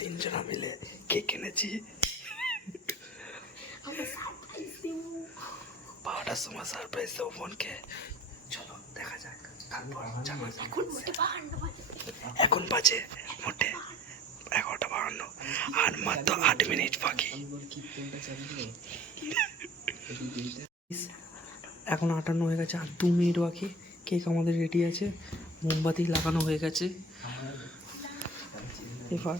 তিনজনা মিলে কেক এনেছি। 12টার সময় সারপ্রাইজ দেবো বোনকে। চলো দেখা যাক। এখন বাজে মোটে 11:52 আর মাত্র 8 মিনিট বাকি। এখন 58 হয়ে গেছে, আর 2 মিনিট বাকি। কেক আমাদের রেডি আছে, মোমবাতি লাগানো হয়ে গেছে। এবার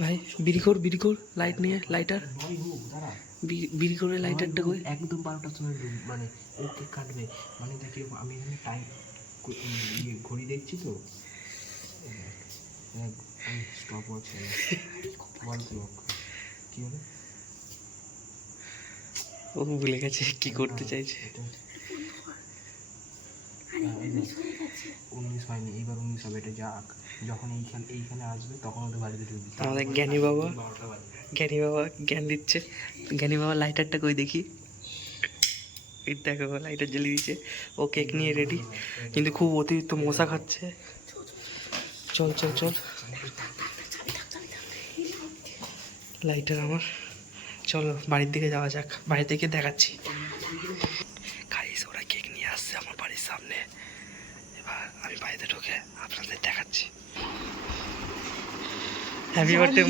ভাই বিড়ি কর লাইট নিয়ে, লাইটার বিড়ি করে লাইটারটা কই। একদম 12টার সময় মানে ও কেক কাটবে, মানে দেখে আমি এখানে টাইম ঘড়ি দেখছি তো, আমি স্টপ ওয়াচ বল কি হলো। ও ভুলে গেছে কি করতে চাইছে। 19 হয়নি, এবার 19 হবে। এটা যাক, যখন এইখানে আসবে তখন ওদের বাড়িতে ঢুকবি। আমাদের জ্ঞানী বাবা জ্ঞান দিচ্ছে। জ্ঞানী বাবা লাইটারটা কই দেখি। এই দেখো লাইটার জ্বালিয়ে দিচ্ছে। ও কেক নিয়ে রেডি, কিন্তু খুব অতিরিক্ত মশা খাচ্ছে। চল চল চল, লাইটার আমার। চলো বাড়ির দিকে যাওয়া যাক, বাড়ি থেকে দেখাচ্ছি। গাইস ওরা কেক নিয়ে আসছে আমার বাড়ির সামনে। এবার আমি বাড়িতে ঢুকে আপনাদের দেখাচ্ছি। Happy birthday.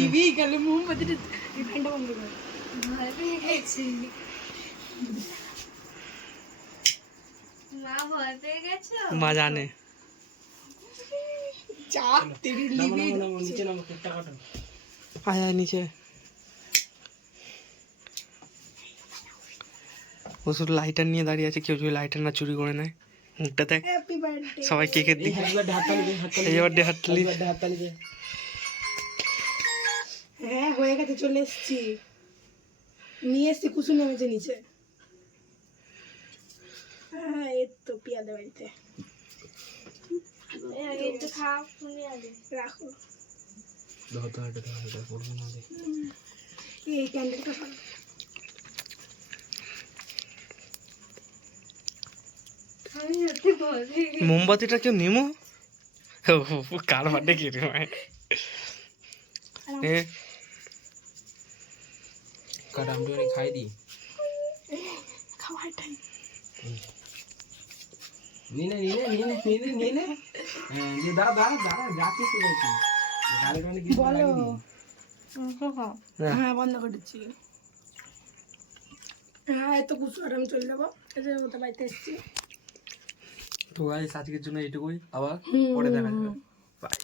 মা জানে। আয় আয় নিচে। ও শুধু লাইটার নিয়ে দাঁড়িয়ে আছে, কেউ যদি লাইটার না চুরি করে নেয়। মুখটা দেখ, সবাই কেকের দিকে। এই বার্থডে হাততালি। হ্যাঁ হয়ে গেছে, চলে এসছি, নিয়ে এসছি, কুসুম নেমেছে নিচে। হ্যাঁ এই তো পিয়াদের বাড়িতে। রাখো এই ক্যান্ডেলটা। মোমবাতিটা কেউ নিমো। কার বার্থডে কি রে ভাই? কাটা আমি খাই দিই। খাওয়াটাই নিনে দাঁড়া যাচ্ছিস নাকি? বলো। হ্যাঁ বন্ধ করেছি। হ্যাঁ এই তো কুসুম আর আমি চলে যাবো, এই যে ওটা বাড়িতে এসছি। তো গাইস আজকের জন্য এইটুকুই, আবার পরে দেখা যাবে। বাই।